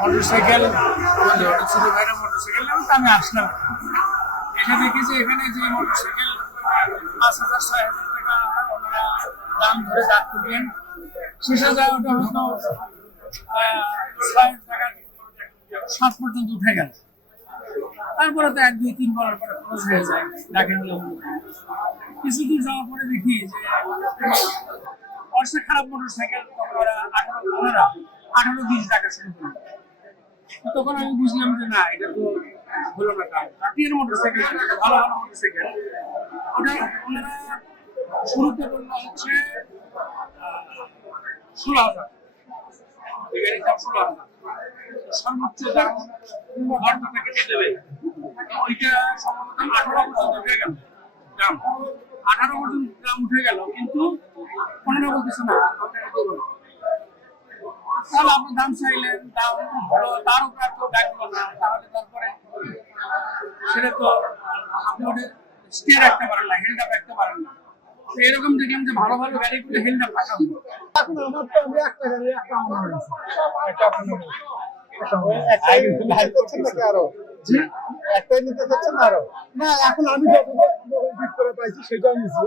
Motorcycle আমাদের ওটা ছিল ভাইরা মোটরসাইকেল নিয়ে তো আমি আসলাম। এসে দেখি যে এখানে যে মোটরসাইকেল 5,000 6,000 টাকা ওনারা দাম ধরে দাঁড় তুললেন, শেষে যা ওটা হয়তো 6 টাকা 7 পর্যন্ত উঠে গেল। তারপরে তো 1 2 3 বলার পরে খরচ হয়ে যায়, দেখেন কিছু দূর যাওয়ার পরে দেখি যে অর্ধেক খারাপ মোটরসাইকেল ওরা 18-20 টাকা শুরু করলো। তো তখন আমি বুঝলাম যে না, এটা তো হলো না। কারণ কাটিয়ার মোটরসাইকেল ভালো ভালো মোটরসাইকেল ওটা ওনারা শুরুতে বললো হচ্ছে 16,000, এই গাড়ির দাম 16,000, সর্বোচ্চ দাম 18 টাকা দেবে। ওইটা সম্ভবত 18 পর্যন্ত উঠে গেল দাম, 18 পর্যন্ত দাম উঠে গেল, কিন্তু 15 বলতেছে না আপনারা দেবো না। তাহলে আপনি দাম চাইলেন, দাম হলো, তার উপর আর কেউ ডাকলো না, তাহলে তারপরে সেটা তো আপনি ওটা স্টে রাখতে পারেন না, হেলটা রাখতে পারেন না। তো এরকম দেখলাম যে ভালো ভালো গাড়িগুলো হেলটা ফাঁকা হলো। এখন আমার তো আমি একটা গাড়ি একটা মনে হয়েছে একটা আপনি আরো জি একটাই নিতে চাচ্ছেন আরো না, এখন আমি যত করে পাইছি সেটা নিচ্ছি।